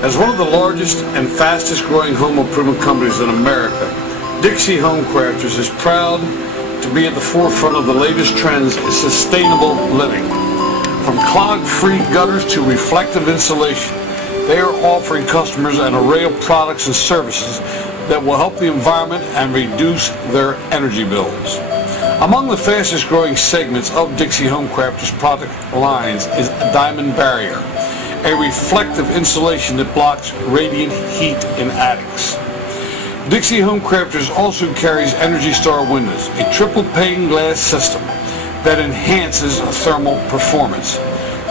As one of the largest and fastest growing home improvement companies in America, Dixie Homecrafters is proud to be at the forefront of the latest trends in sustainable living. From clog-free gutters to reflective insulation, they are offering customers an array of products and services that will help the environment and reduce their energy bills. Among the fastest growing segments of Dixie Homecrafters product lines is Diamond Barrier, a reflective insulation that blocks radiant heat in attics. Dixie Homecrafters also carries Energy Star windows, a triple pane glass system that enhances thermal performance.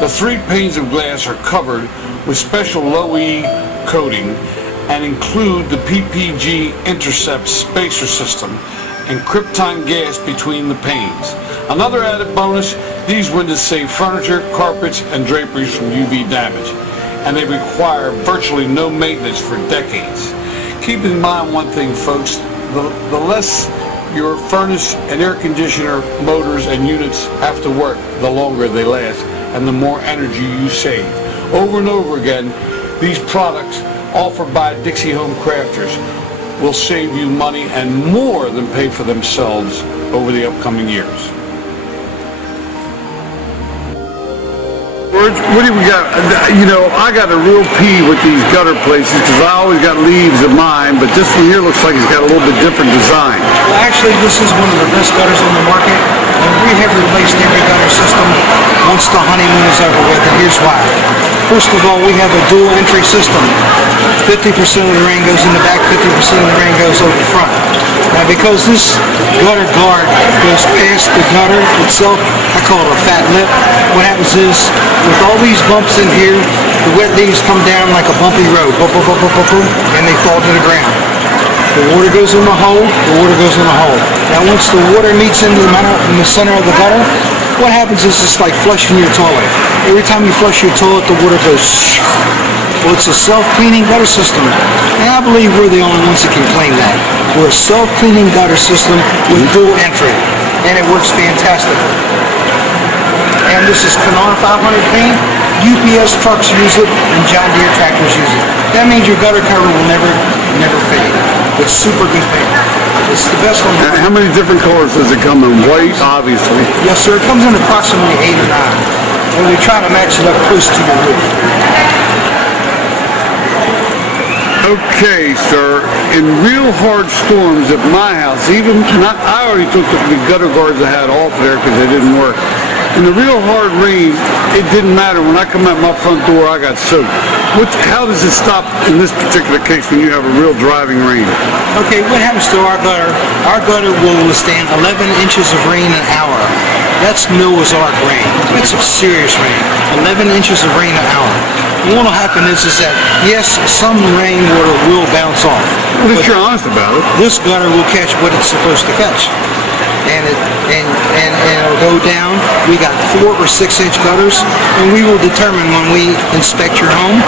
The 3 panes of glass are covered with special low-E coating and include the PPG Intercept spacer system and krypton gas between the panes. Another added bonus, these windows save furniture, carpets, and draperies from UV damage, and they require virtually no maintenance for decades. Keep in mind one thing, folks, the less your furnace and air conditioner motors and units have to work, the longer they last and the more energy you save. Over and over again, these products offered by Dixie Homecrafters will save you money and more than pay for themselves over the upcoming years. What do we got? You know, I got a real pee with these gutter places because I always got leaves in mine, but this one here looks like it's got a little bit different design. Well, actually, this is one of the best gutters on the market, and we have replaced every gutter system once the honeymoon is over with, and here's why. First of all, we have a dual entry system. 50% of the rain goes in the back, 50% of the rain goes over the front. Now, because this gutter guard goes past the gutter itself, I call it a fat lip. What happens is, with all these bumps in here, the wet leaves come down like a bumpy road, boom, boom, boom, boom, boom, boom, and they fall to the ground. The water goes in the hole, the water goes in the hole. Now, once the water meets in the center of the gutter, what happens is it's like flushing your toilet. Every time you flush your toilet, the water goes shh. Well, it's a self-cleaning gutter system, and I believe we're the only ones that can claim that. We're a self-cleaning gutter system with dual entry, and it works fantastic. And this is Canard 500 paint. UPS trucks use it, and John Deere tractors use it. That means your gutter cover will never fade. It's super good paint. It's the best one. How many different colors does it come in? White, obviously. Yes, sir. It comes in approximately 8 or 9. And we try to match it up close to your roof. Okay, sir. In real hard storms at my house, I already took the gutter guards I had off there because they didn't work. In the real hard rain, it didn't matter. When I come out my front door, I got soaked. How does it stop in this particular case when you have a real driving rain? Okay, what happens to our gutter? Our gutter will withstand 11 inches of rain an hour. That's Noah's Ark rain. That's some serious rain. 11 inches of rain an hour. What will happen is that, yes, some rainwater will bounce off. Well, if you're honest about it. This gutter will catch what it's supposed to catch. And it'll go down. We got 4 or 6 inch gutters, and we will determine when we inspect your home.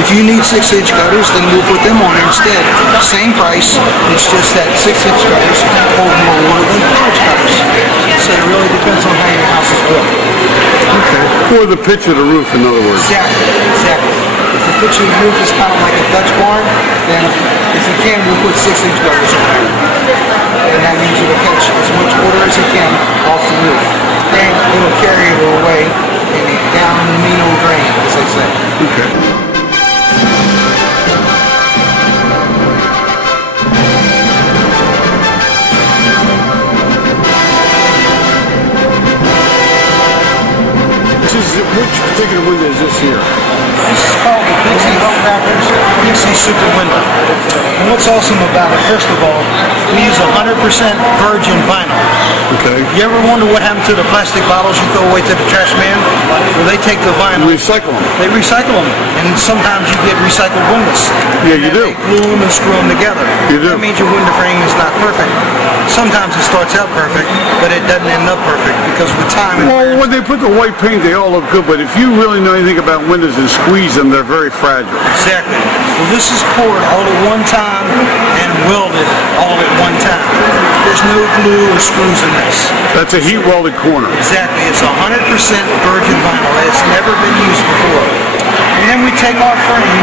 If you need 6 inch gutters, then we'll put them on there instead. Same price, it's just that 6 inch gutters hold more water than 4 inch gutters. So it really depends on how your house is built. Okay. Or the pitch of the roof, in other words. Exactly. If the pitch of the roof is kind of like a Dutch barn, then if you can, we'll put 6 inch gutters on there. And that means it'll catch as much water as it can off the roof. Then it'll carry it away and down the mean old drain, as they say. Okay. Which particular window is this here? This is called the Dixie Homecrafters Dixie Super Window. And what's awesome about it, first of all, we use 100% virgin vinyl. Okay. You ever wonder what happened to the plastic bottles you throw away to the trash man? Well, they take the vinyl. Recycle them. They recycle them. And sometimes you get recycled windows. Yeah, you do. They glue them and screw them together. You do. That means your window frame is not perfect. Sometimes it starts out perfect, but it doesn't end up perfect because with time... Well, when they put the white paint, they all look good, but if you really know anything about windows and squeeze them, they're very fragile. Exactly. Well, this is poured all at one time and welded all at one time. There's no glue or screws in this. That's a heat welded corner. Exactly. It's 100% virgin vinyl. It's never been used before. And then we take our frame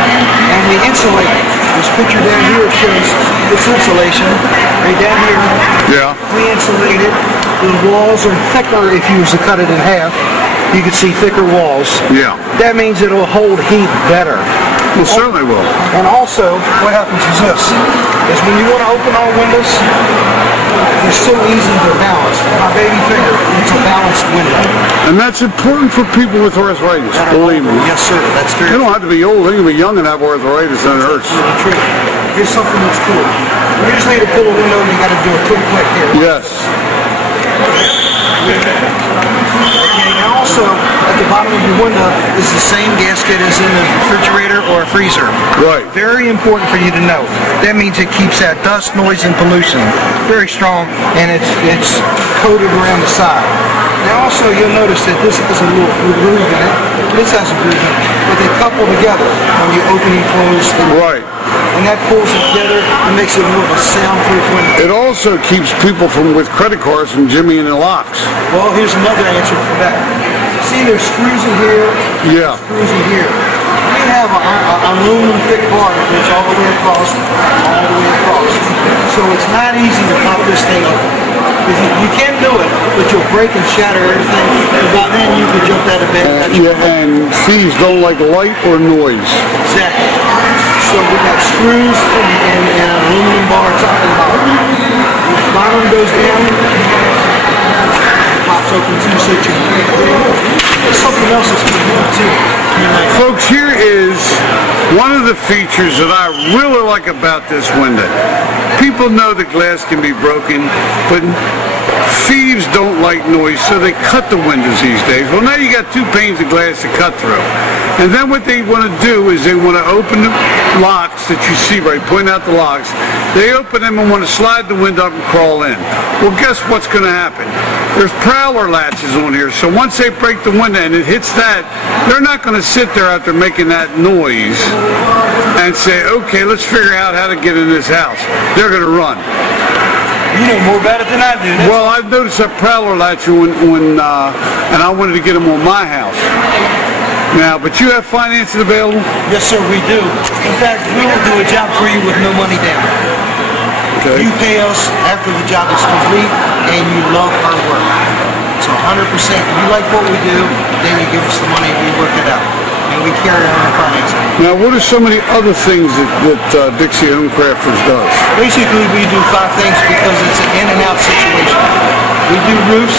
and we insulate it. This picture down here shows this insulation. Right down here, Yeah. we insulate it. The walls are thicker if you was to cut it in half. You can see thicker walls. Yeah. That means it will hold heat better. Well, certainly will. And also, what happens is this, is when you want to open all windows, they're so easy to balance. My baby finger, it's a balanced window. And that's important for people with arthritis, believe me. Yes, sir, that's very You don't have to be old, you can be young and have arthritis and it hurts. really true. Here's something that's cool. You just need to pull a window and you got to do a quick click here. Yes. Okay, and also, at the bottom of your window is the same gasket as in the refrigerator or a freezer. Right. Very important for you to know. That means it keeps that dust, noise, and pollution very strong, and it's coated around the side. Now also, you'll notice that this has a little groove in it. This has a groove in it, but they couple together when you open and close them. Right. And that pulls it together and makes it more of a soundproof window. It also keeps people with credit cards from jimmying the locks. Well, here's another answer for that. See, there's screws in here. Yeah. Screws in here. We have an aluminum thick bar that goes all the way across, So it's not easy to pop this thing open. You can do it, but you'll break and shatter everything. And by then you could jump out of bed. And thieves don't like light or noise. Exactly. So we got screws and an aluminum bar top and bottom. The bottom goes down, pops open too, so you there's something else that's pretty good too. Folks, here is one of the features that I really like about this window. People know the glass can be broken, but thieves don't like noise, so they cut the windows these days. Well, now you got 2 panes of glass to cut through. And then what they want to do is they want to open the locks that you see right, point out the locks. They open them and want to slide the window up and crawl in. Well, guess what's going to happen? There's prowler latches on here, so once they break the window and it hits that, they're not going to sit there after making that noise and say, okay, let's figure out how to get in this house. They're going to run. You know more about it than I do. Well, I've noticed a prowler latch and I wanted to get them on my house. Now, but you have financing available? Yes, sir, we do. In fact, we will do a job for you with no money down. Okay. You pay us after the job is complete, and you love our work. So 100%. You like what we do, then you give us the money, we work it out. And we carry on our financing. Now, what are some of the other things that Dixie Homecrafters does? Basically, we do 5 things because it's an in and out situation. We do roofs,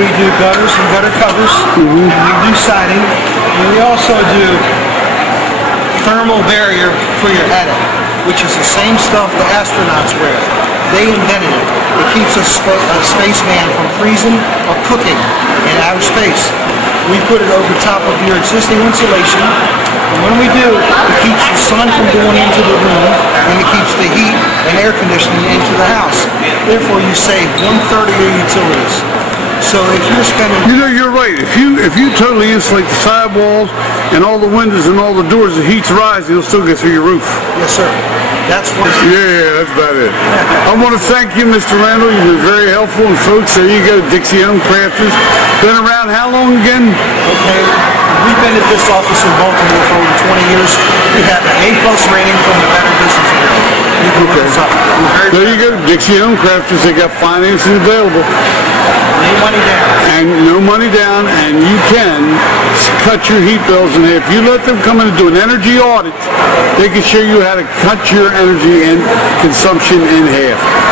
we do gutters and gutter covers, and we do siding, and we also do thermal barrier for your attic, which is the same stuff the astronauts wear. They invented it. It keeps a spaceman from freezing or cooking in outer space. We put it over top of your existing insulation, and when we do, it keeps the sun from going into the room, and it keeps the heat and air conditioning into the house. Therefore, you save 1/3 of your utilities. So if you're spending... You know, you're right. If you totally insulate the sidewalls and all the windows and all the doors, the heat's rising, it'll still get through your roof. Yes, sir. That's what... Yeah, that's about it. I want to thank you, Mr. Randall. You've been very helpful. And folks, there you go, Dixie Homecrafters. Been around how long again? Okay. We've been at this office in Baltimore for over 20 years. We have an A+ rating from the Better Business Bureau. You can look us up. We're very There you go, Dixie Homecrafters. They got financing available. No money down. And no money down, and you can cut your heat bills in half. If you let them come in and do an energy audit, they can show you how to cut your energy and consumption in half.